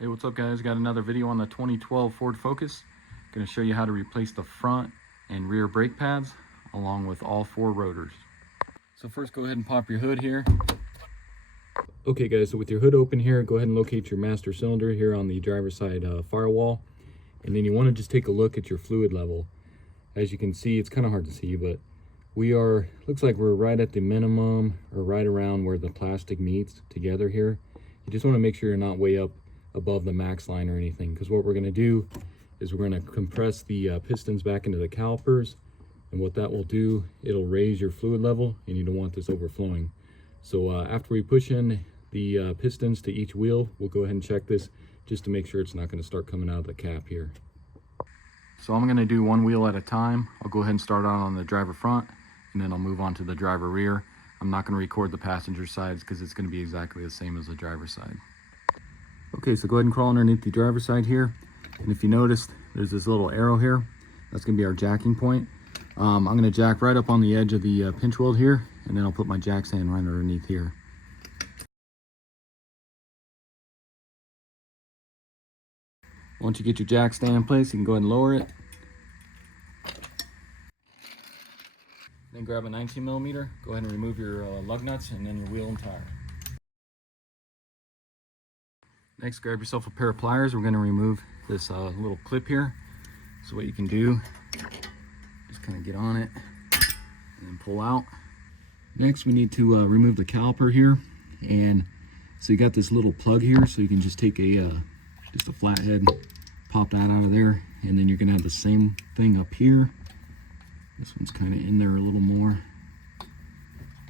Hey, what's up guys? Got another video on the 2012 Ford Focus. Going to show you how to replace the front and rear brake pads along with all four rotors. So first go ahead and pop your hood here. Okay guys, so with your hood open here, go ahead and locate your master cylinder here on the driver's side firewall. And then you want to just take a look at your fluid level. As you can see, it's kind of hard to see, but looks like we're right at the minimum or right around where the plastic meets together here. You just want to make sure you're not way up above the max line or anything, because what we're going to do is we're going to compress the pistons back into the calipers, and what that will do, it'll raise your fluid level, and you don't want this overflowing. So after we push in the pistons to each wheel, we'll go ahead and check this just to make sure it's not going to start coming out of the cap here. So I'm going to do one wheel at a time. I'll go ahead and start out on the driver front, and then I'll move on to the driver rear. I'm not going to record the passenger sides because it's going to be exactly the same as the driver side. Okay, so go ahead and crawl underneath the driver's side here. And if you notice, there's this little arrow here. That's going to be our jacking point. I'm going to jack right up on the edge of the pinch weld here, and then I'll put my jack stand right underneath here. Once you get your jack stand in place, you can go ahead and lower it. Then grab a 19mm, go ahead and remove your lug nuts and then your wheel and tire. Next, grab yourself a pair of pliers. We're going to remove this little clip here. So what you can do, just kind of get on it and then pull out. Next, we need to remove the caliper here. And so you got this little plug here, so you can just take just a flathead, pop that out of there, and then you're going to have the same thing up here. This one's kind of in there a little more,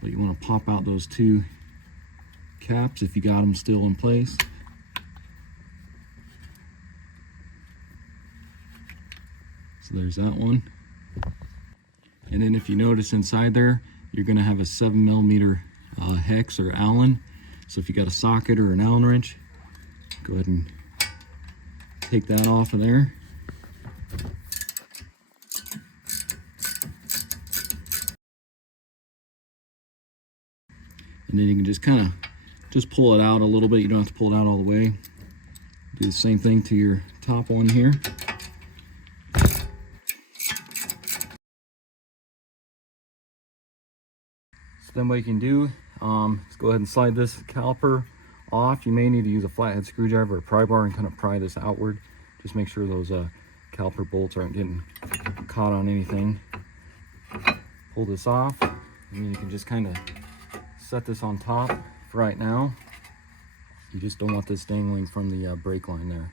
but you want to pop out those two caps if you got them still in place. So there's that one. And then if you notice inside there, you're going to have a 7mm hex or Allen. So if you got a socket or an Allen wrench, go ahead and take that off of there. And then you can just kind of pull it out a little bit. You don't have to pull it out all the way. Do the same thing to your top one here. So then what you can do is go ahead and slide this caliper off. You may need to use a flathead screwdriver or pry bar and kind of pry this outward. Just make sure those caliper bolts aren't getting caught on anything. Pull this off, and then you can just kind of set this on top for right now. You just don't want this dangling from the brake line there.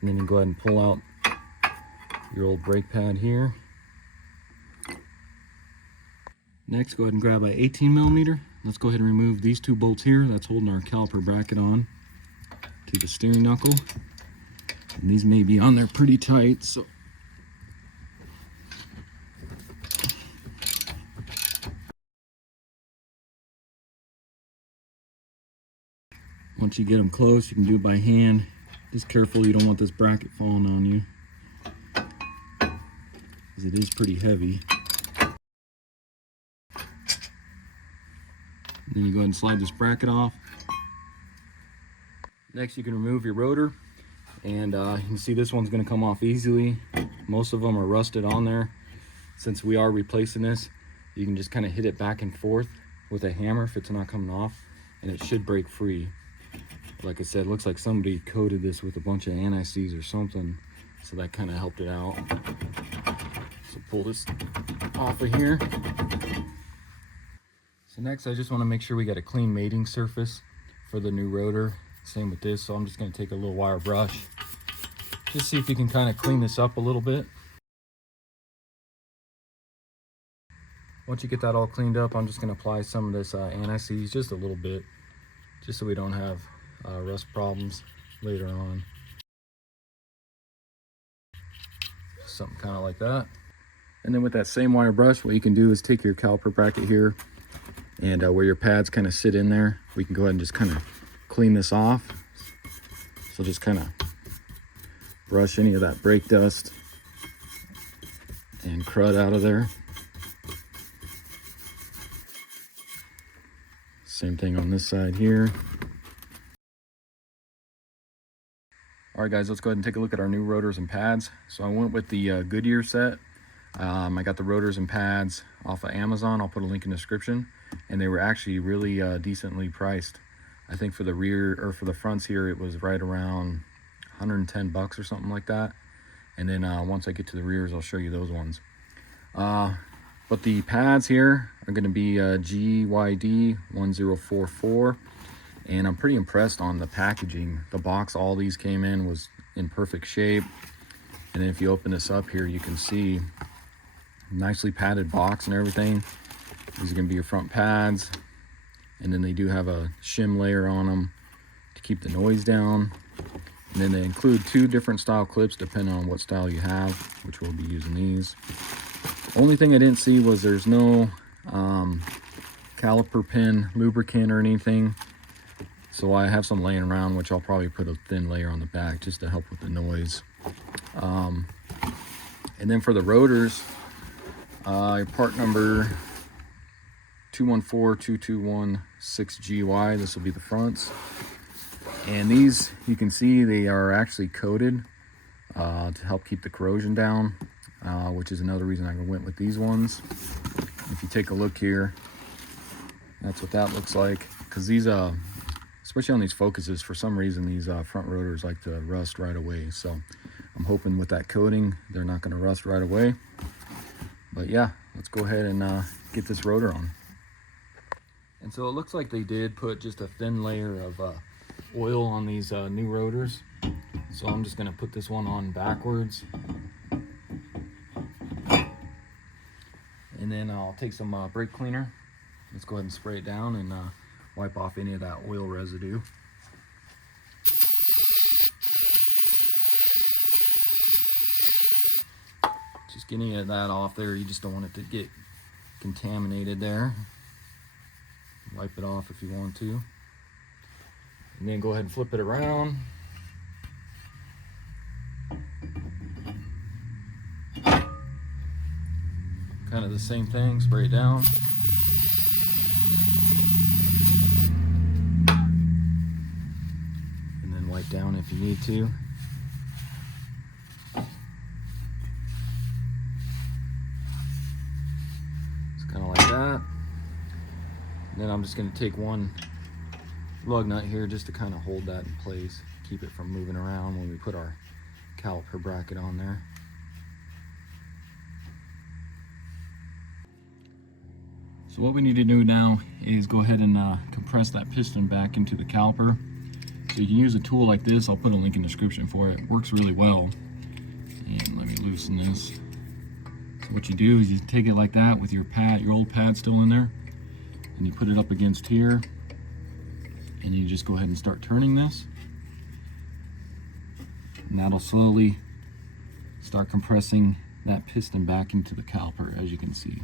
And then you go ahead and pull out your old brake pad here. Next, go ahead and grab a 18mm. Let's go ahead and remove these two bolts here. That's holding our caliper bracket on to the steering knuckle. And these may be on there pretty tight, so once you get them close, you can do it by hand. Just careful, you don't want this bracket falling on you, because it is pretty heavy. Then you go ahead and slide this bracket off. Next, you can remove your rotor, and you can see this one's going to come off easily. Most of them are rusted on there. Since we are replacing this, you can just kind of hit it back and forth with a hammer if it's not coming off, and it should break free. Like I said, it looks like somebody coated this with a bunch of anti-seize or something, so that kind of helped it out. So pull this off of here. So next, I just want to make sure we got a clean mating surface for the new rotor. Same with this, so I'm just going to take a little wire brush. Just see if you can kind of clean this up a little bit. Once you get that all cleaned up, I'm just going to apply some of this anti-seize, just a little bit, just so we don't have rust problems later on. Something kind of like that. And then with that same wire brush, what you can do is take your caliper bracket here, and where your pads kind of sit in there, we can go ahead and just kind of clean this off. So just kind of brush any of that brake dust and crud out of there. Same thing on this side here. All right guys, let's go ahead and take a look at our new rotors and pads. So I went with the Goodyear set. I got the rotors and pads off of Amazon. I'll put a link in the description. And they were actually really decently priced. I think for the rear, or for the fronts here, it was right around 110 bucks or something like that. And then once I get to the rears, I'll show you those ones. But the pads here are going to be GYD 1044. And I'm pretty impressed on the packaging. The box all these came in was in perfect shape. And then if you open this up here, you can see nicely padded box and everything. These are going to be your front pads. And then they do have a shim layer on them to keep the noise down. And then they include 2 different style clips depending on what style you have, which we'll be using these. Only thing I didn't see was there's no caliper pin lubricant or anything. So I have some laying around, which I'll probably put a thin layer on the back just to help with the noise. And then for the rotors, part number 214221-6GY. This will be the fronts. And these, you can see they are actually coated to help keep the corrosion down, which is another reason I went with these ones. If you take a look here, that's what that looks like. Because these, especially on these Focuses, for some reason these front rotors like to rust right away. So I'm hoping with that coating they're not going to rust right away. But yeah, let's go ahead and get this rotor on. And so it looks like they did put just a thin layer of oil on these new rotors. So I'm just going to put this one on backwards. And then I'll take some brake cleaner. Let's go ahead and spray it down and wipe off any of that oil residue. Just get any of that off there. You just don't want it to get contaminated there. Wipe it off if you want to. And then go ahead and flip it around. Kind of the same thing, spray it down. Wipe down if you need to. It's kind of like that. And then I'm just going to take one lug nut here just to kind of hold that in place, keep it from moving around when we put our caliper bracket on there. So what we need to do now is go ahead and compress that piston back into the caliper. So you can use a tool like this. I'll put a link in the description for it. It works really well. And let me loosen this. So what you do is you take it like that with your pad, your old pad still in there, and you put it up against here, and you just go ahead and start turning this. And that'll slowly start compressing that piston back into the caliper, as you can see.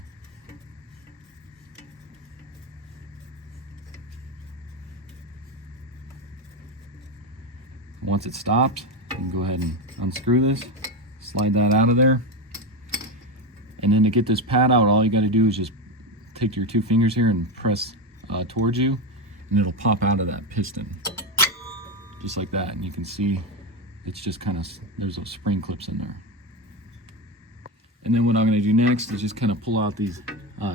Once it stops, you can go ahead and unscrew this, slide that out of there. And then to get this pad out, all you got to do is just take your 2 fingers here and press towards you, and it'll pop out of that piston. Just like that. And you can see it's just kind of, there's those spring clips in there. And then what I'm going to do next is just kind of pull out these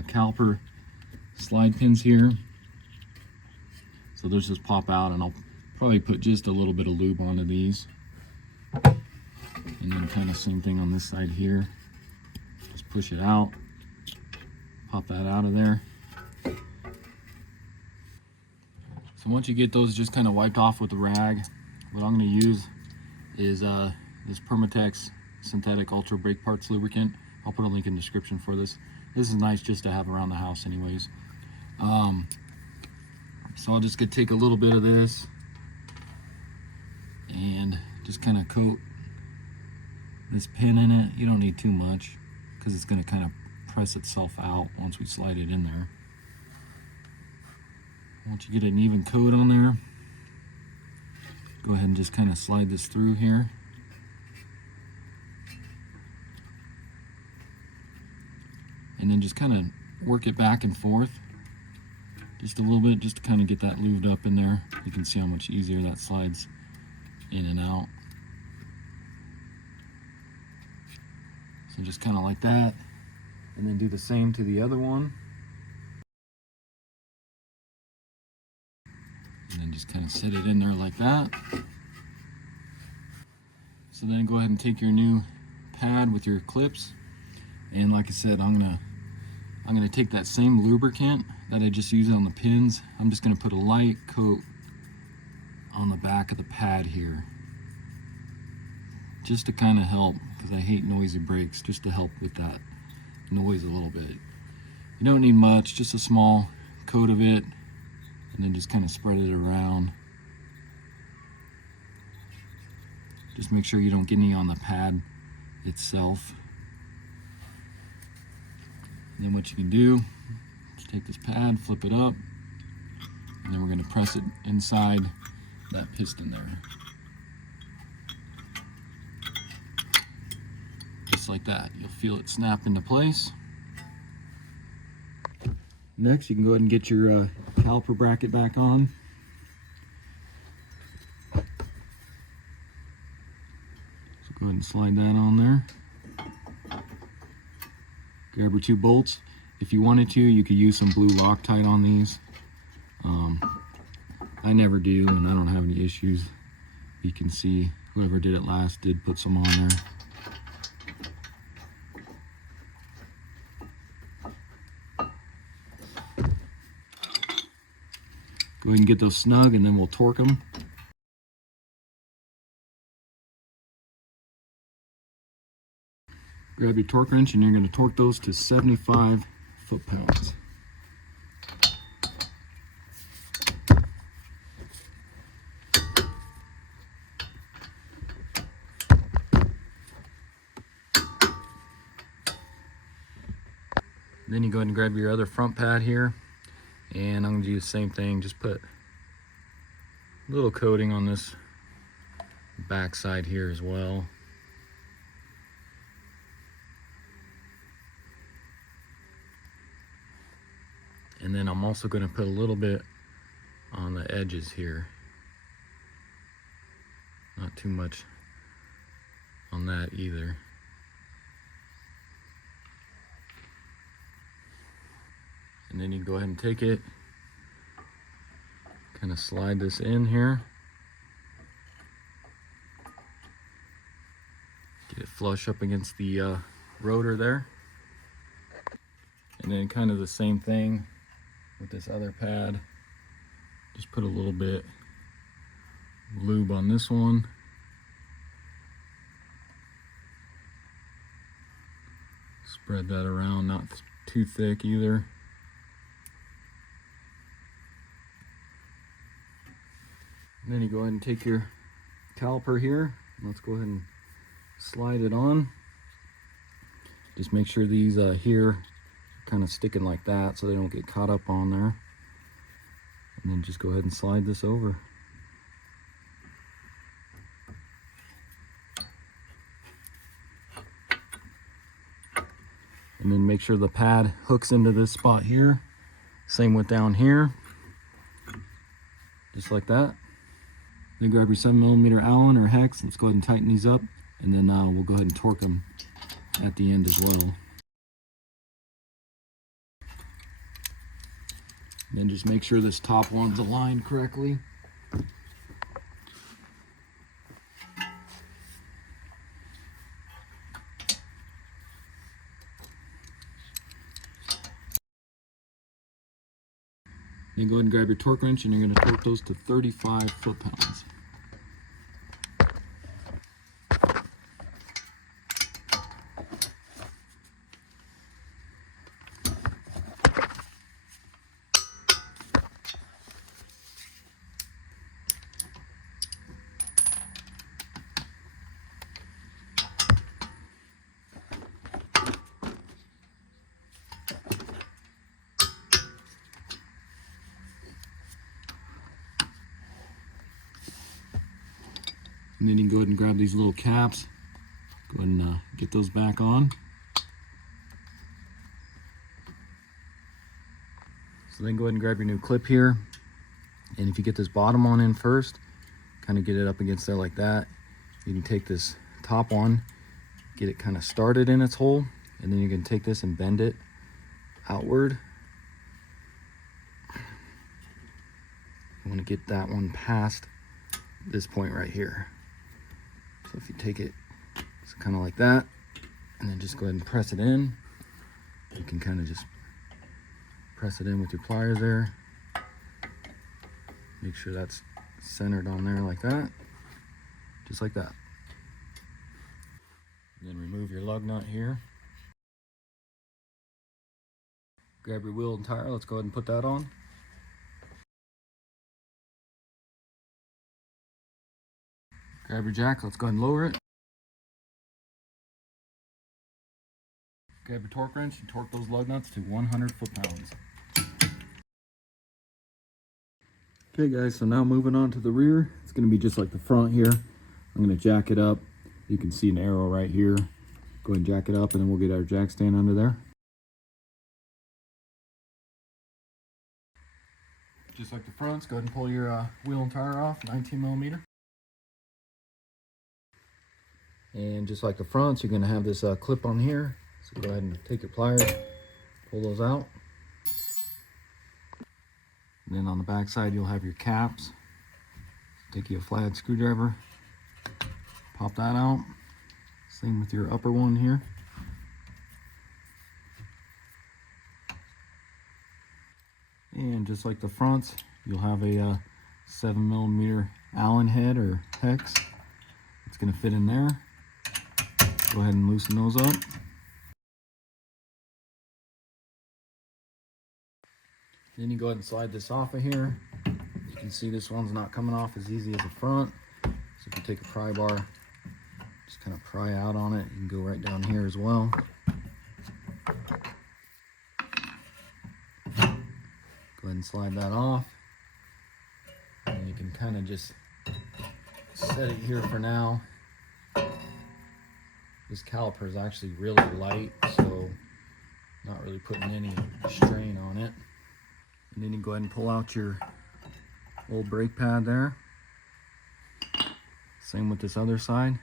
caliper slide pins here. So those just pop out, and I'll probably put just a little bit of lube onto these. And then kind of same thing on this side here. Just push it out, pop that out of there. So once you get those just kind of wiped off with a rag, what I'm going to use is this Permatex synthetic ultra brake parts lubricant. I'll put a link in the description for this. This is nice just to have around the house anyways. So I'll just take a little bit of this and just kind of coat this pin in it. You don't need too much because it's going to kind of press itself out once we slide it in there. Once you get an even coat on there, go ahead and just kind of slide this through here. And then just kind of work it back and forth just a little bit, just to kind of get that lubed up in there. You can see how much easier that slides in and out. So just kind of like that, and then do the same to the other one. And then just kind of set it in there like that. So then go ahead and take your new pad with your clips, and like I said, I'm gonna take that same lubricant that I just used on the pins. I'm just gonna put a light coat on the back of the pad here, just to kind of help, because I hate noisy brakes, just to help with that noise a little bit. You don't need much, just a small coat of it, and then just kind of spread it around. Just make sure you don't get any on the pad itself. And then what you can do, just take this pad, flip it up, and then we're going to press it inside that piston there. Just like that. You'll feel it snap into place. Next, you can go ahead and get your caliper bracket back on. So go ahead and slide that on there. Grab your 2 bolts. If you wanted to, you could use some blue Loctite on these. I never do, and I don't have any issues. You can see whoever did it last did put some on there. Go ahead and get those snug, and then we'll torque them. Grab your torque wrench, and you're going to torque those to 75 foot-pounds. Then you go ahead and grab your other front pad here, and I'm going to do the same thing. Just put a little coating on this back side here as well. And then I'm also going to put a little bit on the edges here. Not too much on that either. And then you go ahead and take it, kind of slide this in here. Get it flush up against the rotor there. And then kind of the same thing with this other pad. Just put a little bit lube on this one. Spread that around, not too thick either. And then you go ahead and take your caliper here. Let's go ahead and slide it on. Just make sure these here are kind of sticking like that so they don't get caught up on there. And then just go ahead and slide this over. And then make sure the pad hooks into this spot here. Same with down here. Just like that. Then grab your 7mm Allen or hex. Let's go ahead and tighten these up, and then we'll go ahead and torque them at the end as well. And then just make sure this top one's aligned correctly. Then go ahead and grab your torque wrench, and you're going to torque those to 35 foot-pounds. And then you can go ahead and grab these little caps. Go ahead and get those back on. So then go ahead and grab your new clip here. And if you get this bottom one in first, kind of get it up against there like that. You can take this top one get it kind of started in its hole, and then you can take this and bend it outward. You want to get that one past this point right here. So if you take it, it's kind of like that, and then just go ahead and press it in. You can kind of just press it in with your pliers there. Make sure that's centered on there like that, just like that. And then remove your lug nut here. Grab your wheel and tire, let's go ahead and put that on. Grab your jack, let's go ahead and lower it. Grab your torque wrench and torque those lug nuts to 100 foot-pounds. Okay guys, so now moving on to the rear. It's going to be just like the front here. I'm going to jack it up. You can see an arrow right here. Go ahead and jack it up, and then we'll get our jack stand under there. Just like the fronts, go ahead and pull your wheel and tire off, 19mm. And just like the fronts, you're going to have this clip on here. So go ahead and take your pliers, pull those out. And then on the back side, you'll have your caps. Take you a flathead screwdriver, pop that out. Same with your upper one here. And just like the fronts, you'll have a 7mm Allen head or hex. It's going to fit in there. Go ahead and loosen those up. Then you go ahead and slide this off of here. You can see this one's not coming off as easy as the front. So if you take a pry bar, just kind of pry out on it. You can go right down here as well. Go ahead and slide that off. And you can kind of just set it here for now. This caliper is actually really light, so not really putting any strain on it. And then you go ahead and pull out your old brake pad there. Same with this other side.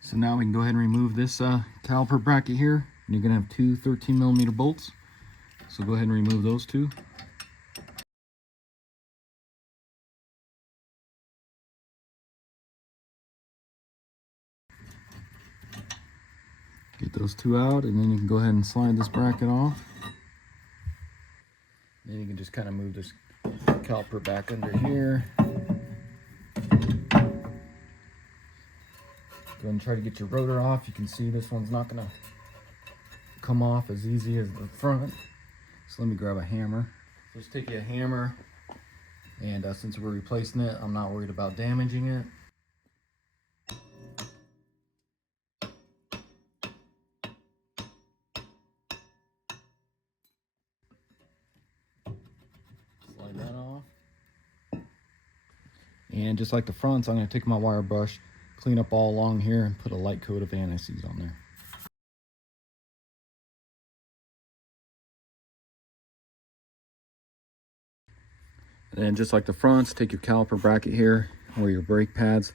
So now we can go ahead and remove this caliper bracket here. And you're going to have two 13mm bolts. So go ahead and remove those two. Get those two out, and then you can go ahead and slide this bracket off. Then you can just kind of move this caliper back under here. Go ahead and try to get your rotor off. You can see this one's not going to come off as easy as the front. So let me grab a hammer. So let's take you a hammer, and since we're replacing it, I'm not worried about damaging it. Slide that off. And just like the fronts, I'm going to take my wire brush, clean up all along here, and put a light coat of anti-seize on there. And then just like the fronts, take your caliper bracket here where your brake pads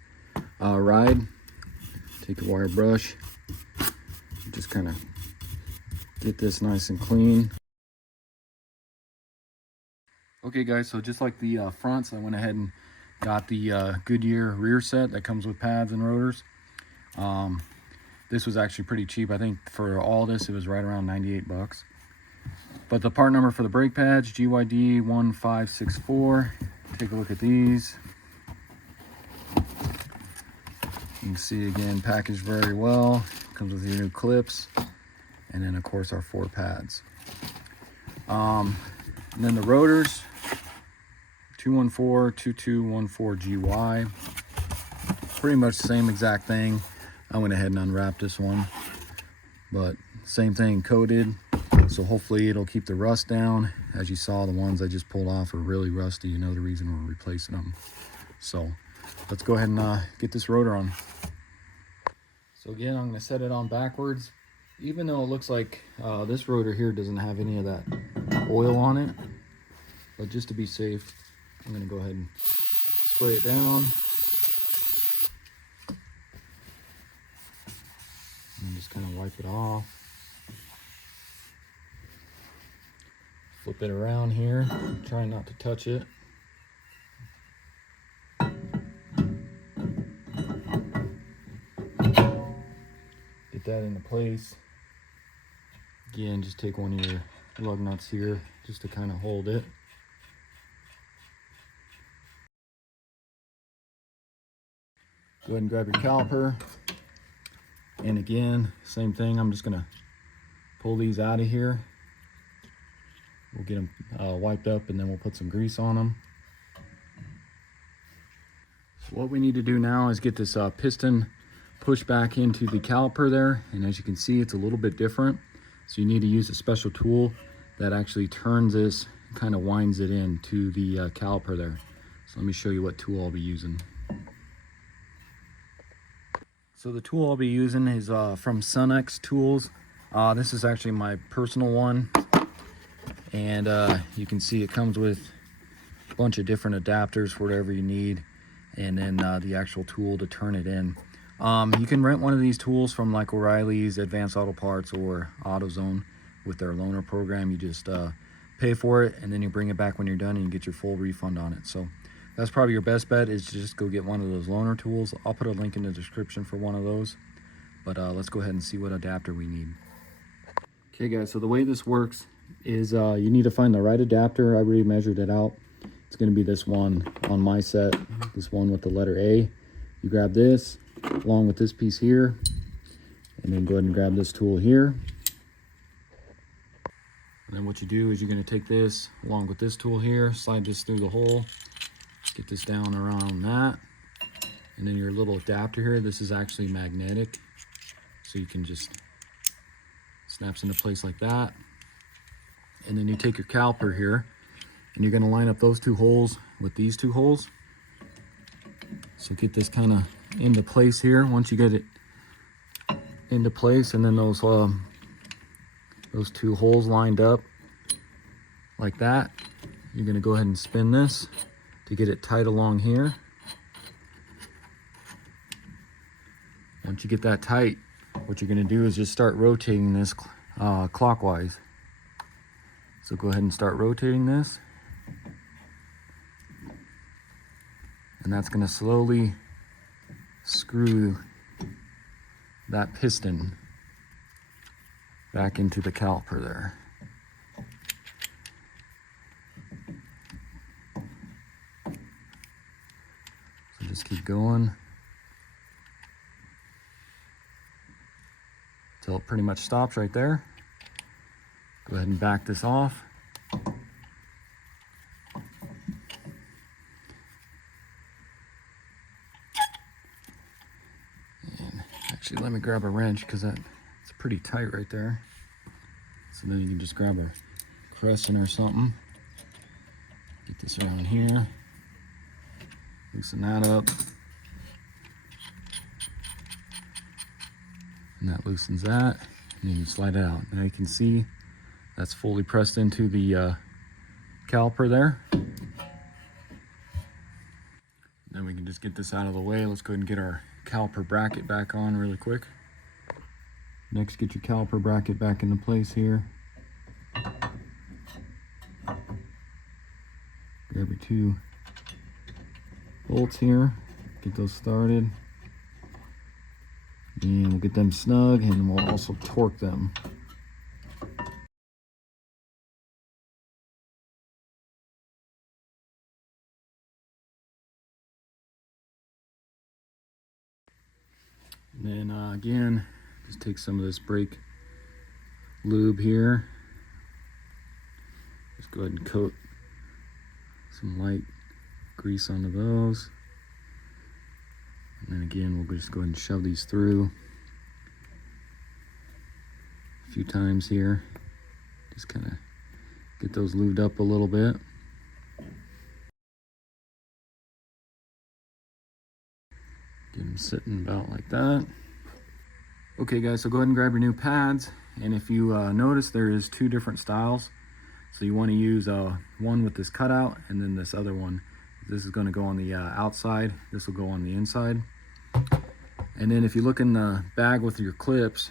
ride. Take a wire brush, just kind of get this nice and clean. Okay guys, so just like the fronts, I went ahead and got the Goodyear rear set that comes with pads and rotors. This was actually pretty cheap. I think for all this, it was right around 98 bucks. But the part number for the brake pads, GYD 1564. Take a look at these. You can see again, packaged very well. Comes with your new clips. And then of course our 4 pads. And then the rotors, 214-2214 GY. Pretty much the same exact thing. I went ahead and unwrapped this one. But same thing, coated. So hopefully it'll keep the rust down. As you saw, the ones I just pulled off are really rusty. You know the reason we're replacing them. So let's go ahead and get this rotor on. So again, I'm going to set it on backwards. Even though it looks like this rotor here doesn't have any of that oil on it. But just to be safe, I'm going to go ahead and spray it down. kind of wipe it off. Flip it around here, try not to touch it. Get that into place. Again, just take one of your lug nuts here just to kind of hold it. Go ahead and grab your caliper. And again, same thing, I'm just gonna pull these out of here. We'll get them wiped up and then we'll put some grease on them. So what we need to do now is get this piston pushed back into the caliper there. And as you can see, it's a little bit different. So you need to use a special tool that actually turns this, kind of winds it into the caliper there. So let me show you what tool I'll be using. So the tool I'll be using is from Sunex Tools. This is actually my personal one. And you can see it comes with a bunch of different adapters for whatever you need. And then the actual tool to turn it in. You can rent one of these tools from like O'Reilly's, Advanced Auto Parts, or AutoZone with their loaner program. You just pay for it and then you bring it back when you're done and you get your full refund on it. So that's probably your best bet, is to just go get one of those loaner tools. I'll put a link in the description for one of those. But let's go ahead and see what adapter we need. Okay guys, so the way this works is you need to find the right adapter. I already measured it out. It's going to be this one on my set, this one with the letter A. You grab this along with this piece here, and then go ahead and grab this tool here. And then what you do is you're going to take this along with this tool here, slide this through the hole, get this down around that, and then your little adapter here, this is actually magnetic, so you can just snaps into place like that. And then you take your caliper here and you're going to line up those two holes with these two holes. So get this kind of into place here. Once you get it into place, and then those two holes lined up like that, you're going to go ahead and spin this to get it tight along here. Once you get that tight, what you're going to do is just start rotating this clockwise. So go ahead and start rotating this. And that's going to slowly screw that piston back into the caliper there. So just keep going until it pretty much stops right there. Go ahead and back this off. And actually, let me grab a wrench because it's pretty tight right there. So then you can just grab a crescent or something. Get this around here. Loosen that up. And that loosens that. And then you slide it out. Now you can see that's fully pressed into the caliper there. Then we can just get this out of the way. Let's go ahead and get our caliper bracket back on really quick. Next, get your caliper bracket back into place here. Grab your two bolts here, get those started. And we'll get them snug, and we'll also torque them. And then again, just take some of this brake lube here. Just go ahead and coat some light grease onto those. And then again, we'll just go ahead and shove these through a few times here. Just kind of get those lubed up a little bit. Get them sitting about like that. Okay guys, so go ahead and grab your new pads. And if you notice, there is two different styles. So you want to use one with this cutout, and then this other one. This is going to go on the outside. This will go on the inside. And then if you look in the bag with your clips,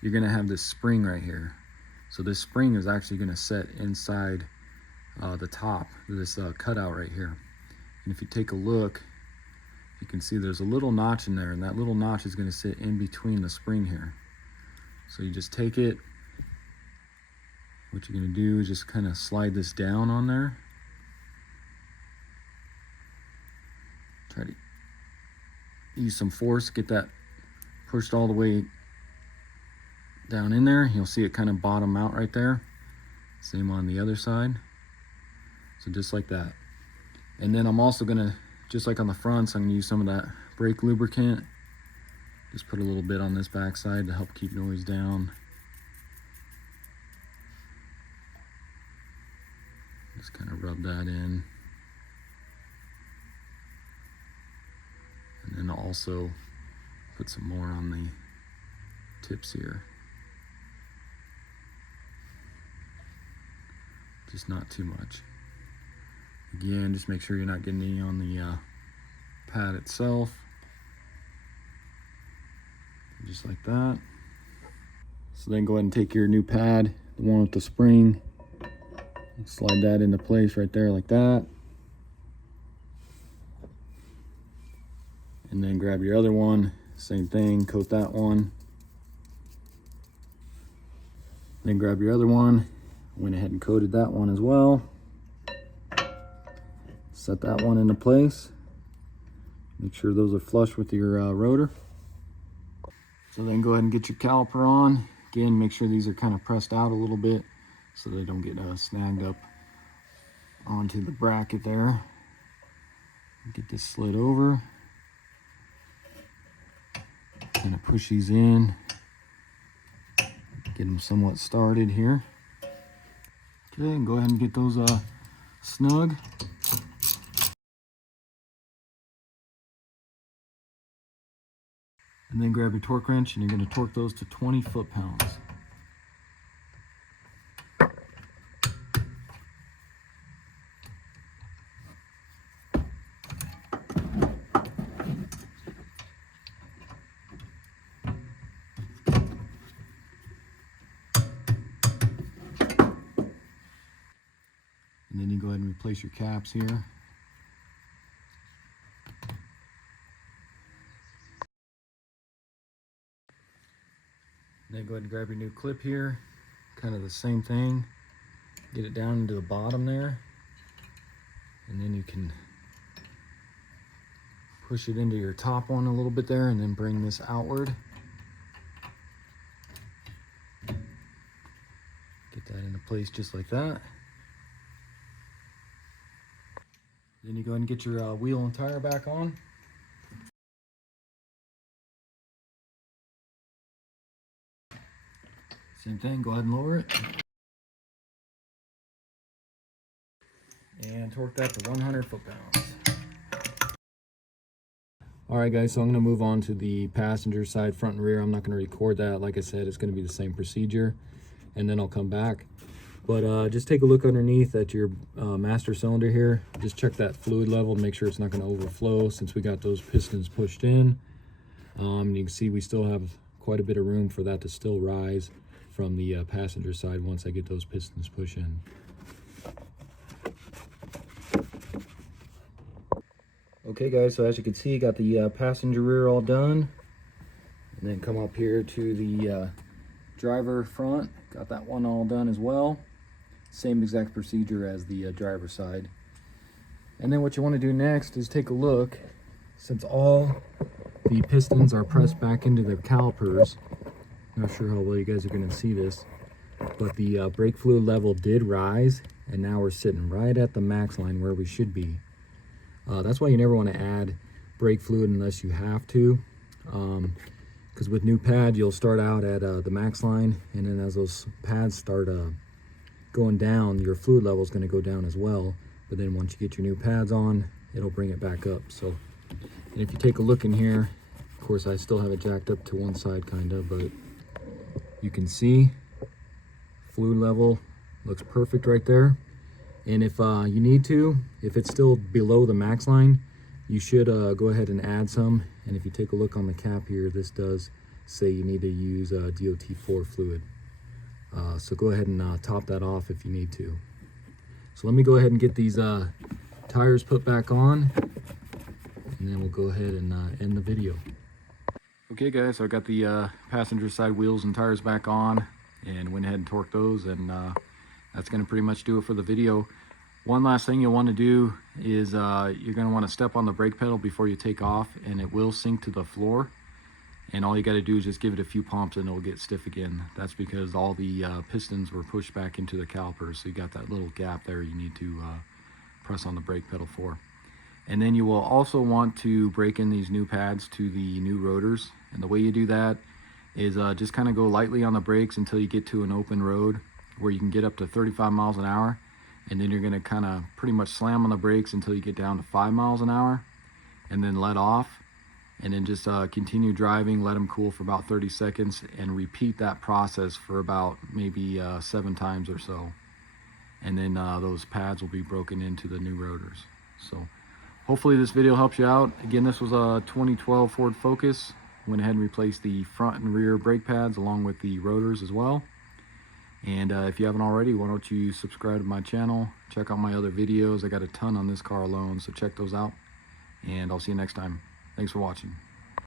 you're gonna have this spring right here. So this spring is actually gonna set inside the top, this cutout right here. And if you take a look, you can see there's a little notch in there, and that little notch is gonna sit in between the spring here. So you just take it, what you're gonna do is just kind of slide this down on there. Try to use some force, get that pushed all the way down in there. You'll see it kind of bottom out right there. Same on the other side. So just like that. And then I'm also gonna, just like on the fronts, I'm gonna use some of that brake lubricant. Just put a little bit on this back side to help keep noise down. Just kind of rub that in. And then also put some more on the tips here. Just not too much. Again, just make sure you're not getting any on the pad itself. Just like that. So then go ahead and take your new pad, the one with the spring, and slide that into place right there like that. And then grab your other one, same thing, coat that one. Then grab your other one, went ahead and coated that one as well. Set that one into place. Make sure those are flush with your rotor. So then go ahead and get your caliper on. Again, make sure these are kind of pressed out a little bit so they don't get snagged up onto the bracket there. Get this slid over. Kind of push these in. Get them somewhat started here. Okay, and go ahead and get those snug. And then grab your torque wrench and you're going to torque those to 20 foot-pounds. And then you go ahead and replace your caps here. Then go ahead and grab your new clip here, kind of the same thing. Get it down into the bottom there, and then you can push it into your top one a little bit there, and then bring this outward. Get that into place just like that. Then you go ahead and get your wheel and tire back on. Same thing, go ahead and lower it. And torque that to 100 foot-pounds. Alright guys, so I'm going to move on to the passenger side, front and rear. I'm not going to record that. Like I said, it's going to be the same procedure. And then I'll come back. But just take a look underneath at your master cylinder here. Just check that fluid level to make sure it's not going to overflow since we got those pistons pushed in. You can see we still have quite a bit of room for that to still rise from the passenger side once I get those pistons pushed in. Okay guys, so as you can see, got the passenger rear all done. And then come up here to the driver front. Got that one all done as well. Same exact procedure as the driver side. And then what you want to do next is take a look. Since all the pistons are pressed back into their calipers, not sure how well you guys are going to see this, but the brake fluid level did rise, and now we're sitting right at the max line where we should be. That's why you never want to add brake fluid unless you have to, because with new pad you'll start out at the max line, and then as those pads start going down, your fluid level is going to go down as well. But then once you get your new pads on, it'll bring it back up. So, and if you take a look in here, of course I still have it jacked up to one side kind of, but you can see fluid level looks perfect right there. And if you need to, if it's still below the max line, you should go ahead and add some. And if you take a look on the cap here, this does say you need to use DOT4 fluid. So go ahead and top that off if you need to. So let me go ahead and get these tires put back on, and then we'll go ahead and end the video. Okay guys, so I got the passenger side wheels and tires back on and went ahead and torqued those, and that's going to pretty much do it for the video. One last thing you'll want to do is you're going to want to step on the brake pedal before you take off, and it will sink to the floor. And all you got to do is just give it a few pumps and it'll get stiff again. That's because all the pistons were pushed back into the calipers, so you got that little gap there you need to press on the brake pedal for. And then you will also want to break in these new pads to the new rotors. And the way you do that is just kind of go lightly on the brakes until you get to an open road where you can get up to 35 miles an hour. And then you're going to kind of pretty much slam on the brakes until you get down to 5 miles an hour, and then let off. And then just continue driving, let them cool for about 30 seconds, and repeat that process for about maybe 7 times or so. And then those pads will be broken into the new rotors. So hopefully this video helps you out. Again, this was a 2012 Ford Focus. Went ahead and replaced the front and rear brake pads along with the rotors as well. And if you haven't already, why don't you subscribe to my channel, check out my other videos. I got a ton on this car alone, so check those out. And I'll see you next time. Thanks for watching.